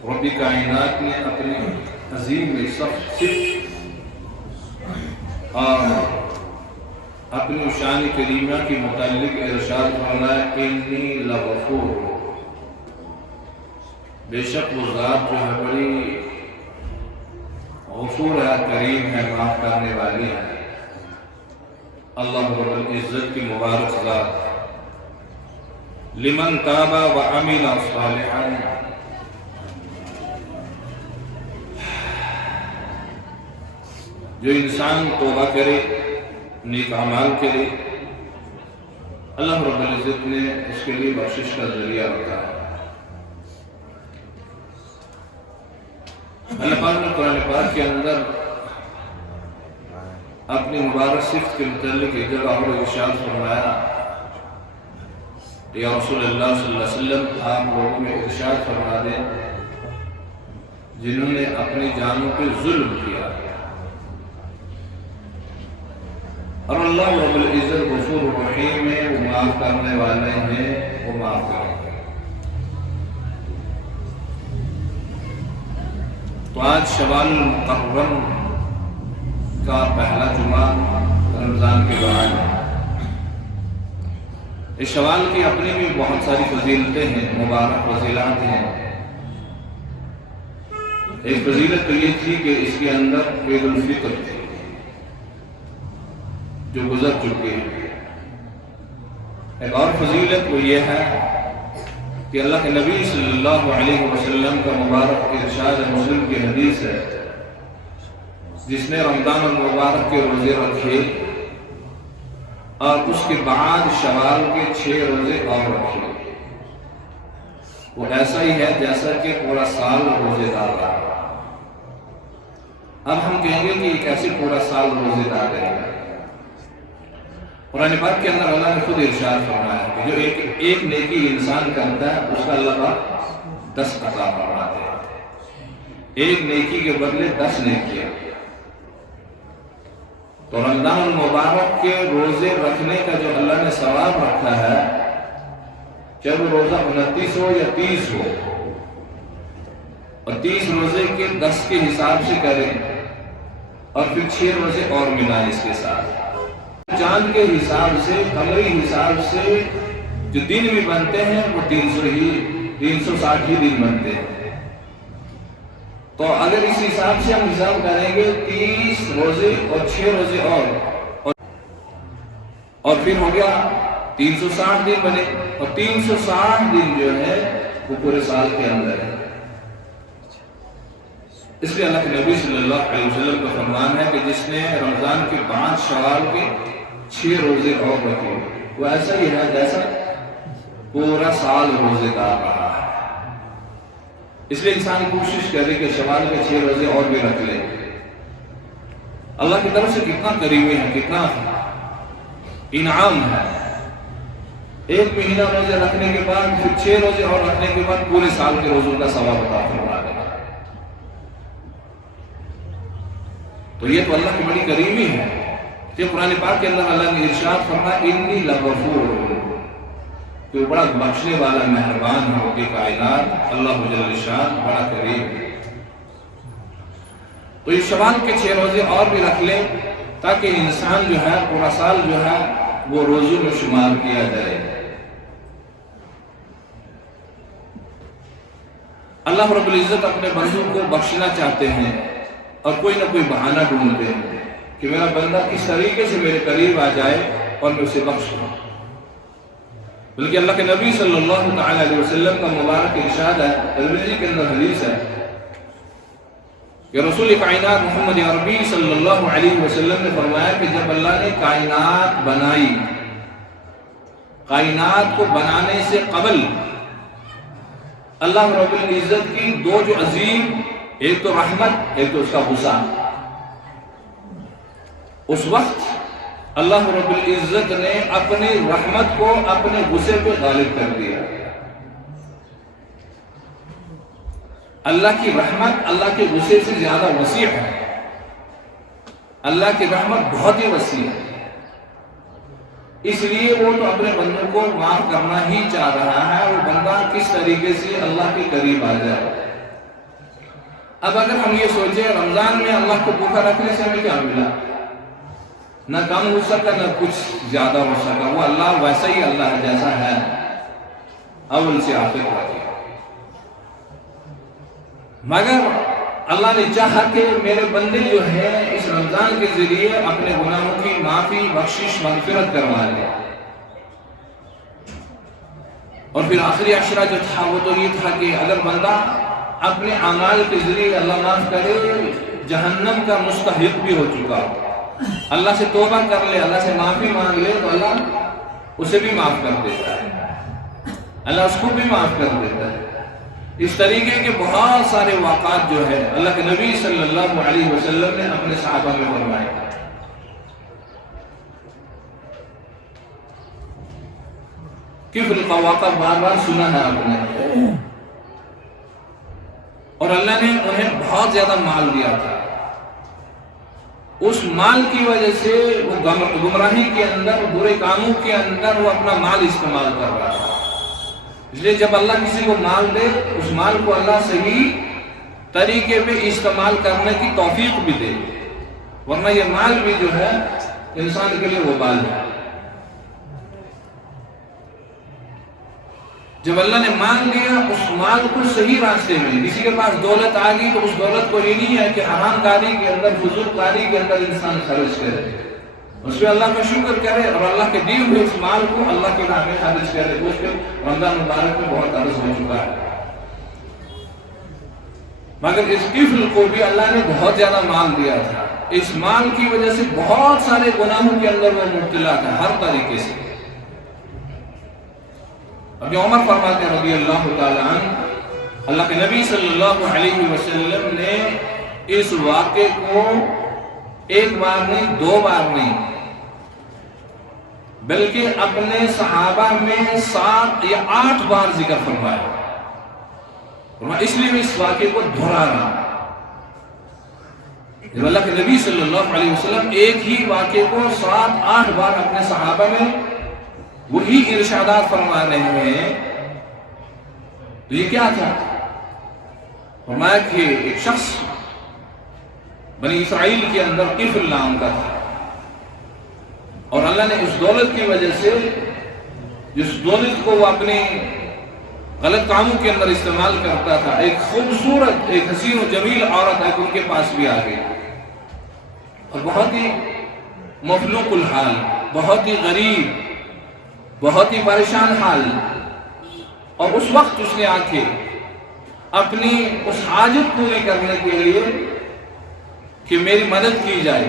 رب کائنات نے اپنی عظیم صفت اور اپنی شان کریمہ کے متعلق ارشاد فرمایا انی لغفور، بے شک وہ ذات جو ہے بڑی غفور ہے، کریم ہے، معاف کرنے والی ہے۔ اللہ رب العزت کی مبارک ذات لمن تاب وعمل صالحا، جو انسان توبہ کرے، نیک اعمال کرے، اللہ رب العزت نے اس کے لیے بخشش کا ذریعہ رکھا ہے۔ اللہ پاک نے قرآن پاک کے اندر اپنی مبارک صفت کے متعلق ایک جگہ اور ارشاد فرمایا، یا رسول اللہ صلی اللہ علیہ وسلم آپ لوگوں میں ارشاد فرما دیں جنہوں نے اپنی جانوں پہ ظلم کیا، اور اللہ رب العزت غفور الرحیم ہے، وہ معاف کرنے والے ہیں، وہ معاف کریں گے۔ تو آج شوال المحرم کا پہلا جمعہ رمضان کے بعد ہے۔ اس شوال کی اپنی بھی بہت ساری فضیلتیں ہیں، مبارک فضیلات ہیں۔ ایک فضیلت تو یہ تھی کہ اس کے اندر عید الفطر تھی جو گزر چکی ہے۔ ایک اور فضیلت وہ یہ ہے کہ اللہ کے نبی صلی اللہ علیہ وسلم کا مبارک ارشاد مسلم کی حدیث ہے، جس نے رمضان المبارک کے روزے رکھے اور اس کے بعد شوال کے 6 روزے اور رکھے، وہ ایسا ہی ہے جیسا کہ پورا سال روزے دار رہا۔ اب ہم کہیں گے کہ یہ کیسے پورا سال روزے دار رہے گا؟ قرآن پاک کے اندر اللہ نے خود ارشاد فرمایا کہ جو ایک نیکی انسان کرتا ہے اس کا اللہ پاک 10 عطا فرماتے ہیں، ایک نیکی کے بدلے 10 نیکیاں۔ تو رمضان المبارک کے روزے رکھنے کا جو اللہ نے ثواب رکھا ہے، چاہے وہ روزہ 29 ہو یا 30 ہو، اور 30 روزے کے 10 کے حساب سے کریں اور پھر 6 روزے اور ملائیں اس کے ساتھ، چاند کے حساب سے، قمری حساب سے جو دن بھی بنتے ہیں وہ 360 ہی دن بنتے ہیں۔ تو اگر اس حساب سے ہم حساب کریں گے 30 روزے اور 6 روزے اور پھر ہو گیا 360 دن بنے، اور 360 دن جو ہے وہ پورے سال کے اندر ہے۔ اس لیے اللہ کے نبی صلی اللہ علیہ وسلم کا فرمان ہے کہ جس نے رمضان کے 5 شوال کے 6 روزے اور رکھے، وہ ایسا ہی ہے جیسا پورا سال روزے دار رہا ہے۔ اس لیے انسان کوشش کرے کہ شوال کے 6 روزے اور بھی رکھ لے۔ اللہ کی طرف سے کتنا قریبی ہے، کتنا انعام ہے۔ 1 مہینہ روزے رکھنے کے بعد پھر 6 روزے اور رکھنے کے بعد پورے سال کے روزوں کا ثواب عطا فرما دے گا۔ تو یہ تو اللہ کی بڑی کریمی ہے کہ قرآن پاک کے اندر اللہ نے ارشاد فرمایا انی لغفور، کہ بڑا بخشنے والا مہربان ہے، رب کائنات اللہ جل شان بڑا کریم ہے۔ تو اس شوال کے 6 روزے اور بھی رکھ لیں تاکہ انسان جو ہے پورا سال جو ہے وہ روزوں میں شمار کیا جائے۔ اللہ رب العزت اپنے بندوں کو بخشنا چاہتے ہیں اور کوئی نہ کوئی بہانہ ڈھونڈتے ہیں کہ میرا بندہ کس طریقے سے میرے قریب آ جائے اور میں اسے بخش دوں۔ بلکہ اللہ کے نبی صلی اللہ علیہ وسلم کا مبارک ارشاد ہے، ترمذی کے اندر حدیث ہے کہ رسول کائنات محمد عربی صلی اللہ علیہ وسلم نے فرمایا کہ جب اللہ نے کائنات بنائی، کائنات کو بنانے سے قبل اللہ رب العزت کی 2 جو عظیم، ایک تو رحمت، ایک تو اس کا غصہ، اس وقت اللہ رب العزت نے اپنی رحمت کو اپنے غصے پہ غالب کر دیا۔ اللہ کی رحمت اللہ کے غصے سے زیادہ وسیع ہے، اللہ کی رحمت بہت ہی وسیع ہے، اس لیے وہ تو اپنے بندوں کو معاف کرنا ہی چاہ رہا ہے۔ وہ بندہ کس طریقے سے اللہ کے قریب آ جائے، اب اگر ہم یہ سوچیں رمضان میں اللہ کو بھوکا رکھنے سے ہمیں کیا ملا؟ نہ کم ہو سکا نہ کچھ زیادہ ہو سکا، وہ اللہ ویسا ہی اللہ جیسا ہے اول سے آخر تک۔ مگر اللہ نے چاہا کہ میرے بندے جو ہیں اس رمضان کے ذریعے اپنے گناہوں کی معافی بخشش مغفرت کروا لے، اور پھر آخری عشرہ جو تھا وہ تو یہ تھا کہ اگر بندہ اپنے اعمال کے ذریعے اللہ معاف کرے، جہنم کا مستحق بھی ہو چکا، اللہ سے توبہ کر لے، اللہ سے معافی مانگ لے تو اللہ اسے بھی معاف کر دیتا ہے، اللہ اس کو بھی معاف کر دیتا ہے۔ اس طریقے کے بہت سارے واقعات جو ہے اللہ کے نبی صلی اللہ علیہ وسلم نے اپنے صحابہ میں فرمائے۔ کفر کا واقعہ بار بار سنا ہے آپ نے، اور اللہ نے انہیں بہت زیادہ مال دیا تھا، اس مال کی وجہ سے وہ گمراہی کے اندر، برے کاموں کے اندر وہ اپنا مال استعمال کر رہا تھا۔ اس لیے جب اللہ کسی کو مال دے اس مال کو اللہ صحیح طریقے پہ استعمال کرنے کی توفیق بھی دے، ورنہ یہ مال بھی جو ہے انسان کے لیے وبال ہے۔ جب اللہ نے مال دیا اس مال کو صحیح راستے میں، کسی کے پاس دولت آ گئی تو اس دولت کو یہ نہیں ہے کہ حرام کاری کے اندر، فضول کاری کے اندر انسان خرچ کرے، اس پہ اللہ کا شکر کرے اور اللہ کے دیے ہوئے اس مال کو اللہ کے راہ میں خرچ کرے۔ اس کے رمضان مبارک میں بہت عرض ہو چکا ہے۔ مگر اس طفل کو بھی اللہ نے بہت زیادہ مال دیا تھا، اس مال کی وجہ سے بہت سارے گناہوں کے اندر وہ مبتلا تھا ہر طریقے سے۔ اب جو عمر فرماتے ہیں رضی اللہ تعالیٰ عنہ، اللہ کے نبی صلی اللہ علیہ وسلم نے اس واقعے کو ایک بار نہیں، دو بار نہیں، بلکہ اپنے صحابہ میں 7 یا 8 بار ذکر فرمایا۔ اس لیے میں اس واقعے کو دہرا رہا ہوں۔ جب اللہ کے نبی صلی اللہ علیہ وسلم ایک ہی واقعے کو 7-8 بار اپنے صحابہ میں وہی ارشادات فرما رہے ہیں، تو یہ کیا تھا؟ فرمایا کہ ایک شخص بنی اسرائیل کے اندر طفل نام کا تھا، اور اللہ نے اس دولت کی وجہ سے، جس دولت کو وہ اپنے غلط کاموں کے اندر استعمال کرتا تھا، ایک خوبصورت، ایک حسین و جمیل عورت ایک ان کے پاس بھی آ گئی، اور بہت ہی مفلوق الحال، بہت ہی غریب، بہت ہی پریشان حال، اور اس وقت اس نے آ کے اپنی اس حاجت پوری کرنے کے لیے کہ میری مدد کی جائے،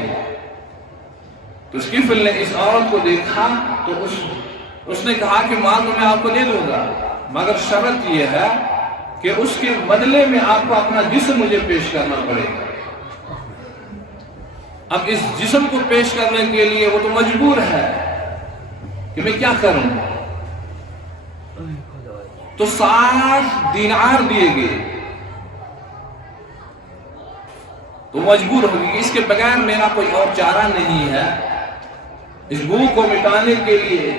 تو اس طفل نے اس عورت کو دیکھا تو اس نے کہا کہ مال تو میں آپ کو دے دوں گا، مگر شرط یہ ہے کہ اس کے بدلے میں آپ کو اپنا جسم مجھے پیش کرنا پڑے گا۔ اب اس جسم کو پیش کرنے کے لیے وہ تو مجبور ہے کہ میں کیا کروں، تو 60 دینار دیے گئے، تو مجبور ہوگی کہ اس کے بغیر میرا کوئی اور چارہ نہیں ہے، اس بھوک کو مٹانے کے لیے،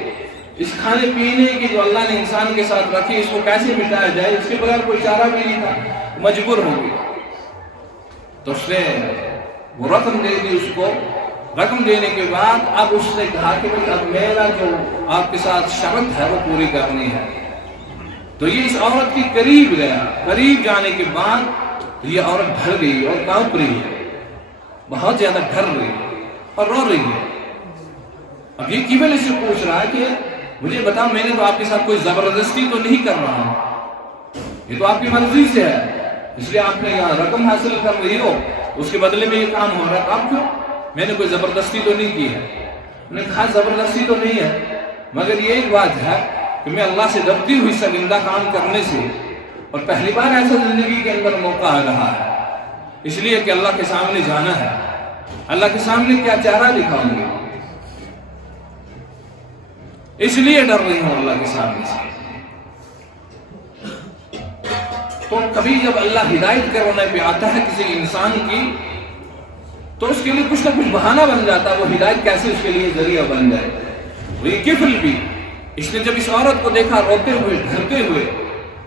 اس کھانے پینے کی جو اللہ نے انسان کے ساتھ رکھی، اس کو کیسے مٹایا جائے، اس کے بغیر کوئی چارہ بھی نہیں تھا، مجبور ہوگی۔ تو اس نے وہ رقم دے دی اس کو، رقم دینے کے بعد اب اس نے کہا کہ اب میرا جو آپ کے ساتھ شرط ہے وہ پوری کرنی ہے، تو یہ اس عورت کی قریب گیا، قریب جانے کے بعد یہ عورت ڈر گئی اور کانپ رہی ہے، بہت زیادہ ڈر رہی ہے اور رو رہی ہے۔ اب یہ قبل اس سے پوچھ رہا ہے کہ مجھے بتاؤ، میں نے تو آپ کے ساتھ کوئی زبردستی تو نہیں کر رہا ہوں، یہ تو آپ کی مرضی سے ہے، اس لیے آپ نے یہاں رقم حاصل کر رہی ہو، اس کے بدلے میں یہ کام ہو رہا ہے، آپ کیوں؟ میں نے کوئی زبردستی تو نہیں کی ہے۔ انہوں نے کہا زبردستی تو نہیں ہے، مگر یہ ایک بات ہے کہ میں اللہ سے ڈرتی ہوئی سرگردہ کام کرنے سے، اور پہلی بار ایسا زندگی کے اندر موقع آ رہا ہے، اس لیے کہ اللہ کے سامنے جانا ہے، اللہ کے سامنے کیا چارہ دکھاؤں گی، اس لیے ڈر رہی ہوں اللہ کے سامنے سے۔ تو کبھی جب اللہ ہدایت کرنے پہ آتا ہے کسی انسان کی، تو اس کے لیے کچھ نہ کچھ بہانہ بن جاتا ہے، وہ ہدایت کیسے اس کے لیے ذریعہ بن جائے۔ یہ طفل بھی، اس نے جب اس عورت کو دیکھا روتے ہوئے، ڈرتے ہوئے،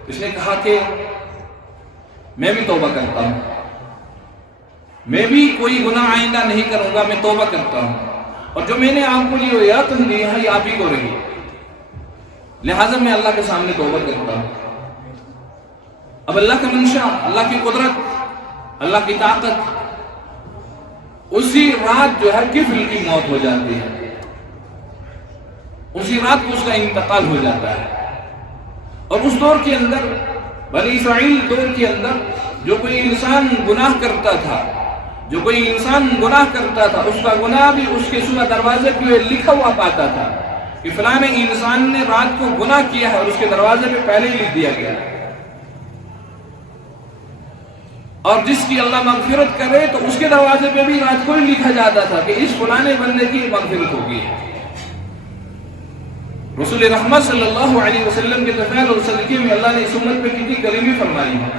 اس نے کہا کہ میں بھی توبہ کرتا ہوں، میں بھی کوئی گناہ آئندہ نہیں کروں گا، میں توبہ کرتا ہوں، اور جو میں نے آپ کو یہ یقین دی ہے یہ آپ ہی کو رہی، لہٰذا میں اللہ کے سامنے توبہ کرتا ہوں۔ اب اللہ کا منشا، اللہ کی قدرت، اللہ کی طاقت، اسی رات جو ہے کفل کی موت ہو جاتی ہے، اسی رات کو اس کا انتقال ہو جاتا ہے۔ اور اس دور کے اندر، بنی اسرائیل دور کے اندر، جو کوئی انسان گناہ کرتا تھا، جو کوئی انسان گناہ کرتا تھا، اس کا گناہ بھی اس کے صبح دروازے پہ لکھا ہوا پاتا تھا کہ فلاں انسان نے رات کو گناہ کیا ہے، اور اس کے دروازے پہ پہلے ہی لکھ دیا گیا۔ اور جس کی اللہ مغفرت کرے تو اس کے دروازے پہ بھی رات کو ہی لکھا جاتا تھا کہ اس فلاں بندے کی مغفرت ہوگی۔ رسول رحمت صلی اللہ علیہ وسلم کے تفعیل اور صدقے میں اللہ نے اس امت پہ کتنی کریمی فرمائی ہے۔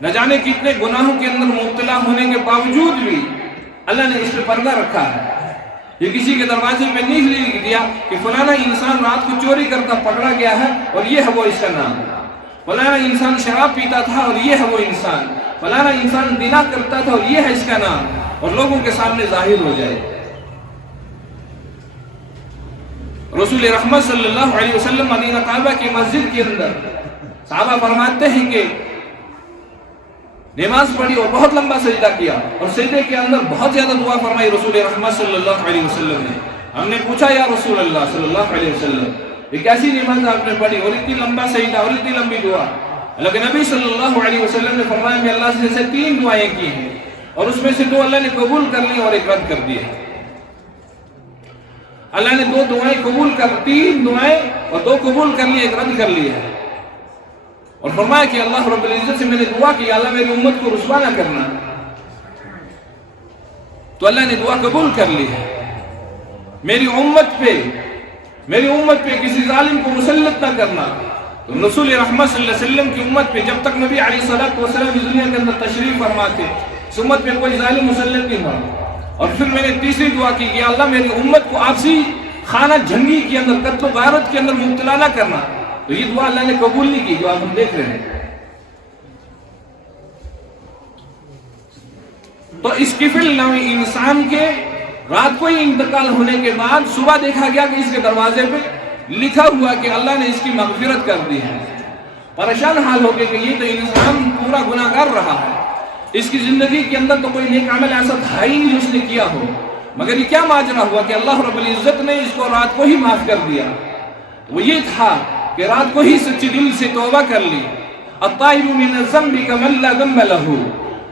نہ جانے کتنے گناہوں کے اندر مبتلا ہونے کے باوجود بھی اللہ نے اس پہ پردہ رکھا ہے۔ یہ کسی کے دروازے پہ نہیں لکھ دیا کہ فلانا انسان رات کو چوری کرتا پکڑا گیا ہے اور یہ ہے وہ اس کا نام، فلانا انسان شراب پیتا تھا اور یہ ہے وہ انسان، فلانا انسان زنا کرتا تھا اور یہ ہے اس کا نام، اور لوگوں کے سامنے ظاہر ہو جائے۔ رسول رحمت صلی اللہ علیہ وسلم مدینہ طیبہ کی مسجد کے اندر صحابہ فرماتے ہیں کہ نماز پڑھی اور بہت لمبا سجدہ کیا، اور سجدے کے اندر بہت زیادہ دعا فرمائی رسول رحمت صلی اللہ علیہ وسلم نے۔ ہم نے پوچھا یا رسول اللہ صلی اللہ علیہ وسلم، یہ کیسی نماز آپ نے پڑھی اور اتنی لمبا سجدہ اور اتنی لمبی دعا؟ اللہ کے نبی صلی اللہ علیہ وسلم نے فرمایا میں اللہ سے 3 دعائیں کی ہیں، اور اس میں سے 2 اللہ نے قبول کر لی اور 1 رد کر دی ہے۔ اللہ نے 2 دعائیں قبول کر، 3 دعائیں اور 2 قبول کر لی، 1 رد کر لی ہے، اور فرمایا کہ اللہ رب العزت سے میں نے دعا کی اللہ میری امت کو رسوا نہ کرنا، تو اللہ نے دعا قبول کر لی ہے۔ میری امت پہ کسی ظالم کو مسلط نہ کرنا، تو رسول رحمت صلی اللہ علیہ وسلم کی امت پہ جب تک نبی علیہ السلام اس دنیا کے اندر تشریف فرما تھے، اس امت پہ کوئی ظالم مسلط نہیں ہوا۔ اور پھر میں نے تیسری دعا کی کہ اللہ میری امت کو آپسی خانہ جنگی کے اندر، قتل و غارت کے اندر مبتلا نہ کرنا، تو یہ دعا اللہ نے قبول نہیں کی جو آپ ہم دیکھ رہے ہیں۔ تو اس کفل نامی انسان کے رات کو ہی انتقال ہونے کے بعد صبح دیکھا گیا کہ اس کے دروازے پہ لکھا ہوا کہ اللہ نے اس کی مغفرت کر دی ہے۔ پریشان حال ہو گئے کہ یہ تو انسان پورا گناہ کر رہا ہے، اس کی زندگی کے اندر تو کوئی نیک عمل ایسا تھا ہی نہیں جو اس نے کیا ہو، مگر یہ کیا ماجرا ہوا کہ اللہ رب العزت نے اس کو رات کو ہی معاف کر دیا؟ وہ یہ تھا کہ رات کو ہی سچے دل سے توبہ کر لی۔ الطائب من الذنب کمن لا ذنب له،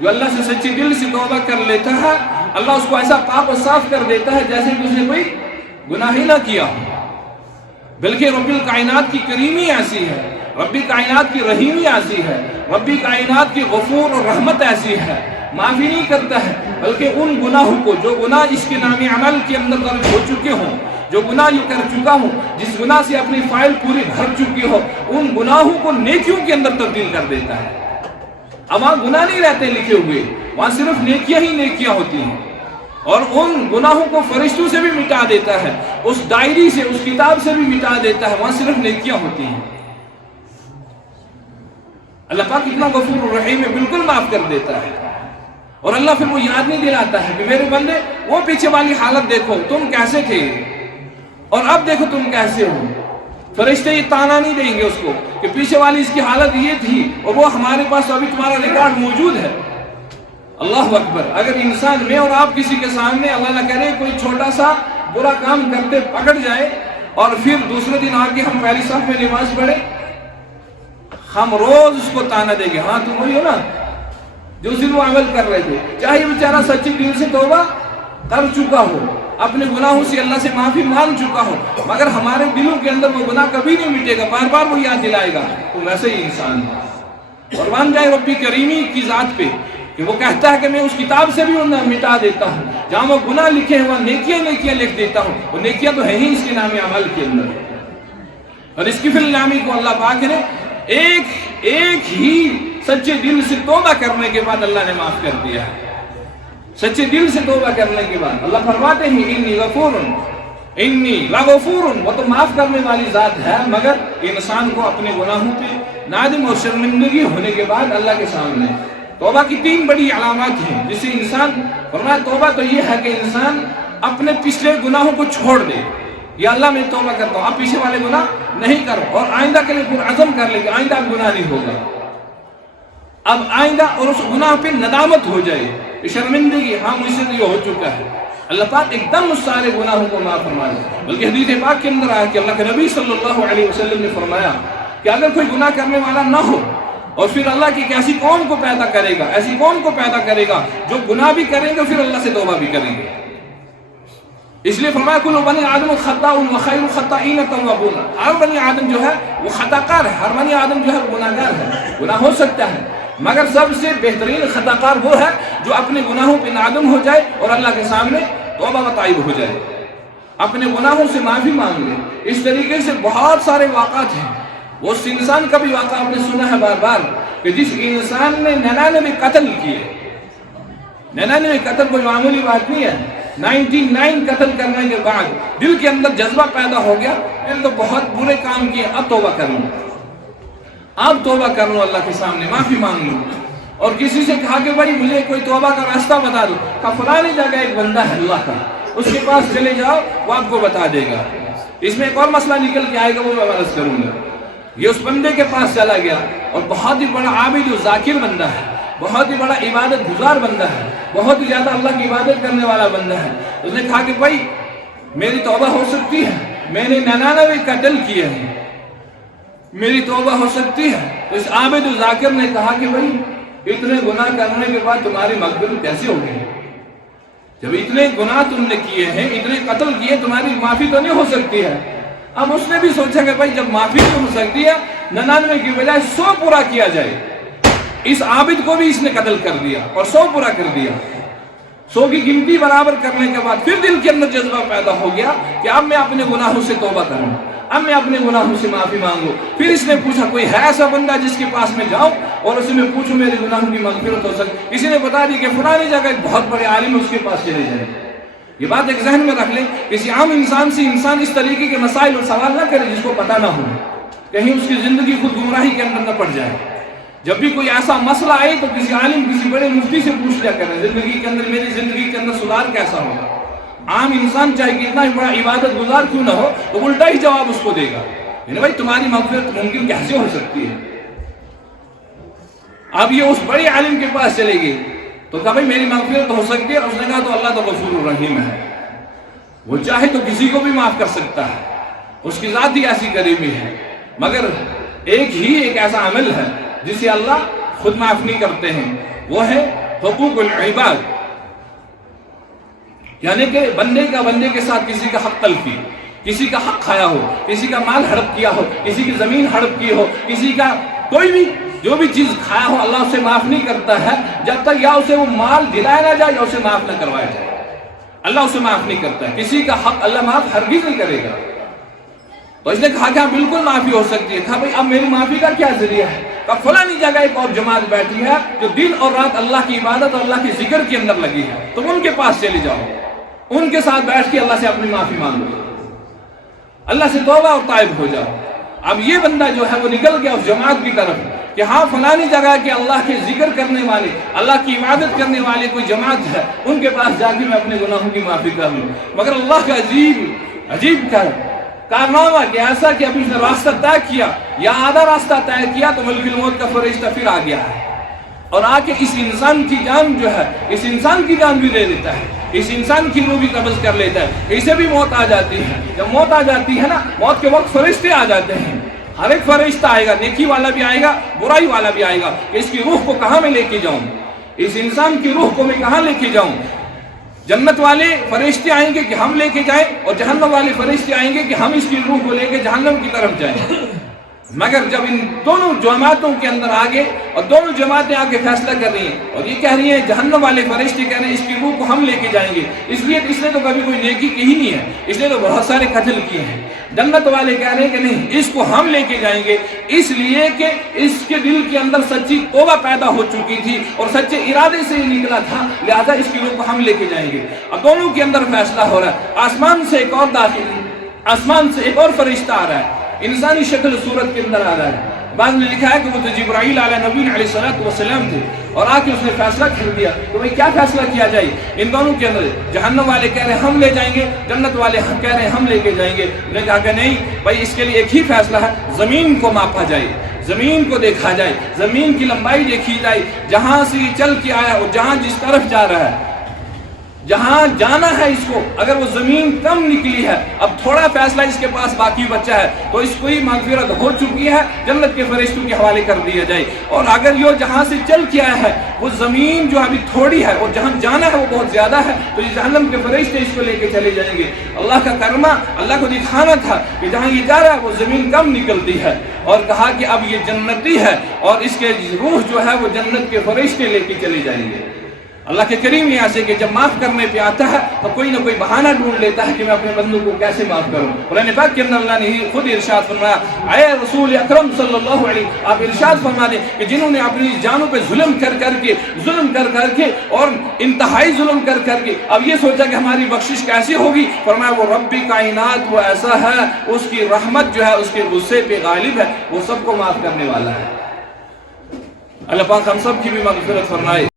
جو اللہ سے سچے دل سے توبہ کر لیتا ہے اللہ اس کو ایسا پاک و صاف کر دیتا ہے جیسے کہ اس نے کوئی گناہ ہی نہ کیا ہو۔ بلکہ رب الکائنات کی کریمی ایسی ہے، رب کائنات کی رحیمی ایسی ہے، رب کائنات کی غفور اور رحمت ایسی ہے، معافی نہیں کرتا ہے، بلکہ ان گناہوں کو جو گناہ اس کے نام عمل کے اندر درج ہو چکے ہوں، جو گناہ یہ کر چکا ہوں، جس گناہ سے اپنی فائل پوری بھر چکی ہو، ان گناہوں کو نیکیوں کے اندر تبدیل کر دیتا ہے۔ اب وہاں گناہ نہیں رہتے لکھے ہوئے، وہاں صرف نیکیاں ہی نیکیاں ہوتی ہیں، اور ان گناہوں کو فرشتوں سے بھی مٹا دیتا ہے، اس ڈائری سے، اس کتاب سے بھی مٹا دیتا ہے، وہاں صرف نیکیاں ہوتی ہیں۔ اللہ پاک اتنا غفور الرحیم ہے، بالکل معاف کر دیتا ہے، اور اللہ پھر وہ یاد نہیں دلاتا ہے کہ میرے بندے وہ پیچھے والی حالت دیکھو تم کیسے تھے اور اب دیکھو تم کیسے ہو۔ فرشتے یہ تانا نہیں دیں گے اس کو کہ پیچھے والی اس کی حالت یہ تھی اور وہ ہمارے پاس ابھی تمہارا ریکارڈ موجود ہے۔ اللہ اکبر، اگر انسان میں اور آپ کسی کے سامنے اللہ نہ کرے کوئی چھوٹا سا برا کام کرتے پکڑ جائے اور پھر دوسرے دن آ کے ہم پہلی صف میں نماز پڑھے، ہم روز اس کو تانا دیں گے، ہاں تم وہی ہو نا جو اس دن وہ عمل کر رہے تھے، چاہے بیچارہ سچی دل سے توبہ کر چکا ہو، اپنے گناہوں سے اللہ سے معافی مانگ چکا ہو، مگر ہمارے دلوں کے اندر وہ گناہ کبھی نہیں مٹے گا، بار بار وہ یاد دلائے گا، تو ویسے ہی انسان ہے۔ اور مان جائے ربی کریمی کی ذات پہ کہ وہ کہتا ہے کہ میں اس کتاب سے بھی انہیں مٹا دیتا ہوں، جہاں وہ گناہ لکھے ہیں وہاں نیکیاں نیکیاں لکھ دیتا ہوں، وہ نیکیاں تو ہیں ہی اس کے نام عمل کے اندر۔ اور اس کی فی النامی کو اللہ پاک نے ایک ہی سچے دل سے توبہ کرنے کے بعد اللہ نے معاف کر دیا ہے۔ سچے دل سے توبہ کرنے کے بعد اللہ فرماتے ہیں انی لغفور، وہ تو معاف کرنے والی ذات ہے، مگر انسان کو اپنے گناہوں پہ نادم اور شرمندگی ہونے کے بعد اللہ کے سامنے توبہ کی 3 بڑی علامات ہیں جس سے انسان فرمایا توبہ تو یہ ہے کہ انسان اپنے پچھلے گناہوں کو چھوڑ دے. یا اللہ میں توبہ کرتا ہوں، اب پیچھے والے گناہ نہیں کرو، اور آئندہ کے لیے پرعزم کر لے کہ آئندہ گناہ نہیں ہوگا. اب آئندہ اور اس گناہ پہ ندامت ہو جائے، شرمندگی، ہاں مجھ سے تو یہ ہو چکا ہے. اللہ پاک ایک دم اس سارے گناہوں کو معاف فرما دے. بلکہ حدیث پاک کے اندر آیا کہ اللہ کے نبی صلی اللہ علیہ وسلم نے فرمایا کہ اگر کوئی گناہ کرنے والا نہ ہو اور پھر اللہ کی ایسی قوم کو پیدا کرے گا، ایسی قوم کو پیدا کرے گا جو گناہ بھی کریں گے پھر اللہ سے توبہ بھی کریں گے. اس لیے فرمایا کل بنی آدم خطاء وخیر الخطائین توابون. ہر بنی آدم جو ہے وہ خطا کار ہے، ہر بنی آدم جو ہے وہ گناہ گار ہے، گناہ ہو سکتا ہے، مگر سب سے بہترین خطا کار وہ ہے جو اپنے گناہوں پہ نادم ہو جائے اور اللہ کے سامنے توبہ و تائب ہو جائے، اپنے گناہوں سے معافی مانگ لے. اس طریقے سے بہت سارے واقعات ہیں. وہ اس انسان کا بھی واقعہ آپ نے سنا ہے بار بار کہ جس انسان نے 99 قتل کیے. 99 قتل کوئی معمولی بات نہیں ہے. 99 قتل کرنے کے بعد دل کے اندر جذبہ پیدا ہو گیا میں نے تو بہت برے کام کیے، اب توبہ کر لوں، اب توبہ کر لوں، اللہ کے سامنے معافی مانگ لوں. اور کسی سے کہا کہ بھائی مجھے کوئی توبہ کا راستہ بتا دو، کہا فلانی جگہ ایک بندہ ہے اللہ کا، اس کے پاس چلے جاؤ وہ آپ کو بتا دے گا. اس میں ایک اور مسئلہ نکل کے آئے گا وہ میں عرض کروں گا. یہ اس بندے کے پاس چلا گیا اور بہت ہی بڑا عابد و ذاکر بندہ ہے، بہت ہی بڑا عبادت گزار بندہ ہے، بہت ہی زیادہ اللہ کی عبادت کرنے والا بندہ ہے. اس نے کہا کہ بھائی میری توبہ ہو سکتی ہے، میں نے 99 قتل کیے ہیں، میری توبہ ہو سکتی ہے. تو اس عابد و ذاکر نے کہا کہ بھائی اتنے گناہ کرنے کے بعد تمہاری مغفرت کیسے ہو گئی؟ جب اتنے گناہ تم نے کیے ہیں، اتنے قتل کیے، تمہاری معافی تو نہیں ہو سکتی ہے. اب اس نے بھی سوچا کہ بھائی جب معافی تو ہو سکتی ہے 99 کی بجائے 100 پورا کیا جائے. اس عابد کو بھی اس نے قتل کر دیا اور 100 پورا کر دیا. 100 کی گنتی برابر کرنے کے بعد پھر دل کے اندر جذبہ پیدا ہو گیا کہ اب میں اپنے گناہوں سے توبہ کروں، اب میں اپنے گناہوں سے معافی مانگوں. پھر اس نے پوچھا کوئی ہے ایسا بندہ جس کے پاس میں جاؤں اور اسے میں پوچھوں میرے گناہوں کی مغفرت ہو سکے؟ کسی نے بتا دی کہ فلانی جگہ ایک بہت بڑے عالم اس کے پاس چلے جائیں. یہ بات ایک ذہن میں رکھ لیں، کسی عام انسان سے انسان اس طریقے کے مسائل اور سوال نہ کرے جس کو پتہ نہ ہو، کہیں اس کی زندگی خود گمراہی کے اندر نہ پڑ جائے. جب بھی کوئی ایسا مسئلہ آئے تو کسی عالم، کسی بڑے مفتی سے پوچھ لیا کریں زندگی کے اندر، میری زندگی کے اندر سدھار کیسا ہوگا. عام انسان چاہے کتنا ہی بڑا عبادت گزار کیوں نہ ہو تو الٹا ہی جواب اس کو دے گا، یعنی بھائی تمہاری مغفرت ممکن کیسے ہو سکتی ہے. اب یہ اس بڑے عالم کے پاس چلے گی تو کہا بھائی میری مغفرت ہو سکتی ہے. اس نے کہا تو اللہ تو غفور الرحیم ہے، وہ چاہے تو کسی کو بھی معاف کر سکتا ہے، اس کی ذات ہی ایسی کریمی ہے. مگر ایک ایسا عمل ہے جسے اللہ خود معاف نہیں کرتے ہیں، وہ ہے حقوق العباد، یعنی کہ بندے کے ساتھ کسی کا حق تلفی، کسی کا حق کھایا ہو، کسی کا مال ہڑپ کیا ہو، کسی کی زمین ہڑپ کی ہو، کسی کا کوئی بھی جو بھی چیز کھایا ہو، اللہ اسے معاف نہیں کرتا ہے جب تک یا اسے وہ مال دلایا نہ جائے یا اسے معاف نہ کروایا جائے. اللہ اسے معاف نہیں کرتا ہے، کسی کا حق اللہ معاف ہرگز نہیں کرے گا. تو اس نے کہا کہ ہاں بالکل معافی ہو سکتی ہے. کہا بھئی اب میری معافی کا کیا ذریعہ ہے؟ کہا فلانی جگہ ایک اور جماعت بیٹھی ہے جو دن اور رات اللہ کی عبادت اور اللہ کی ذکر کے اندر لگی ہے، تم ان کے پاس چلے جاؤ، ان کے ساتھ بیٹھ کے اللہ سے اپنی معافی مانگو، اللہ سے توبہ اور تائب ہو جاؤ. اب یہ بندہ جو ہے وہ نکل گیا اس جماعت کی طرف کہ ہاں فلانی جگہ کے اللہ کے ذکر کرنے والے، اللہ کی عبادت کرنے والے کوئی جماعت ہے، ان کے پاس جا کے میں اپنے گناہوں کی معافی کر لوں. مگر اللہ کا عجیب کارنامہ کہ ایسا کہ ابھی اس نے راستہ طے کیا یا آدھا راستہ طے کیا تو ملک الموت کا فرشتہ پھر آ گیا ہے اور آ کے اس انسان کی جان جو ہے، اس انسان کی جان بھی لے لیتا ہے، اس انسان کی روح بھی قبض کر لیتا ہے. اسے بھی موت آ جاتی ہے. جب موت آ جاتی ہے نا، موت کے وقت فرشتے آ جاتے ہیں. ہر ایک فرشتہ آئے گا، نیکی والا بھی آئے گا، برائی والا بھی آئے گا کہ اس کی روح کو کہاں میں لے کے جاؤں، اس انسان کی روح کو میں کہاں لے کے جاؤں. جنت والے فرشتے آئیں گے کہ ہم لے کے جائیں اور جہنم والے فرشتے آئیں گے کہ ہم اس کی روح کو لے کے جہنم کی طرف جائیں. مگر جب ان دونوں جماعتوں کے اندر آگے اور دونوں جماعتیں آگے فیصلہ کر رہی ہیں اور یہ کہہ رہی ہیں، جہنم والے فرشتے کہہ رہے ہیں اس کی روح کو ہم لے کے جائیں گے، اس نے تو کبھی کوئی نیکی کی ہی نہیں ہے، اس نے تو بہت سارے قتل کیے ہیں. جنت والے کہہ رہے ہیں کہ نہیں، اس کو ہم لے کے جائیں گے اس لیے کہ اس کے دل کے اندر سچی توبہ پیدا ہو چکی تھی اور سچے ارادے سے ہی نکلا تھا، لہذا اس کی روح کو ہم لے کے جائیں گے. اب دونوں کے اندر فیصلہ ہو رہا ہے. آسمان سے ایک اور فرشتہ آ رہا ہے، انسانی شکل صورت کے اندر آ رہا ہے. بعض نے لکھا ہے کہ وہ تو جبرائیل علیہ نبی علیہ السلام تھے. اور آ کے اس نے فیصلہ کر دیا تو بھئی کیا فیصلہ کیا جائے ان دونوں کے اندر؟ جہنم والے کہہ رہے ہیں ہم لے جائیں گے، جنت والے کہہ رہے ہیں ہم لے کے جائیں گے۔ انہوں نے کہا کہ نہیں بھائی، اس کے لیے ایک ہی فیصلہ ہے، زمین کو ماپا جائے، زمین کو دیکھا جائے، زمین کی لمبائی دیکھی جائے، جہاں سے یہ چل کے آیا اور جہاں جس طرف جا رہا ہے، جہاں جانا ہے اس کو، اگر وہ زمین کم نکلی ہے، اب تھوڑا فیصلہ اس کے پاس باقی بچہ ہے تو اس کو ہی مغفرت ہو چکی ہے، جنت کے فرشتوں کے حوالے کر دیا جائے۔ اور اگر یہ جہاں سے چل کے آیا ہے وہ زمین جو ابھی تھوڑی ہے اور جہاں جانا ہے وہ بہت زیادہ ہے تو یہ جہنم کے فرشتے اس کو لے کے چلے جائیں گے۔ اللہ کا کرما، اللہ کو دکھانا تھا کہ جہاں یہ جا رہا ہے وہ زمین کم نکلتی ہے، اور کہا کہ اب یہ جنتی ہے اور اس کے روح جو ہے وہ جنت کے فرشتے لے کے چلے جائیں گے۔ اللہ کے کریم یہاں سے کہ جب معاف کرنے پہ آتا ہے تو کوئی نہ کوئی بہانہ ڈھونڈ لیتا ہے کہ میں اپنے بندوں کو کیسے معاف کروں۔ قرآن پاک کے اندر اللہ نے خود ارشاد فرمایا، اے رسول اکرم صلی اللہ علیہ وسلم، آپ ارشاد فرما دیں کہ جنہوں نے اپنی جانوں پہ ظلم کر کے اور انتہائی ظلم کر کے اب یہ سوچا کہ ہماری بخشش کیسے ہوگی، فرمایا وہ رب کائنات وہ ایسا ہے، اس کی رحمت جو ہے اس کے غصے پہ غالب ہے، وہ سب کو معاف کرنے والا ہے۔ اللہ پاک ہم سب کی بھی مغفرت فرمائے۔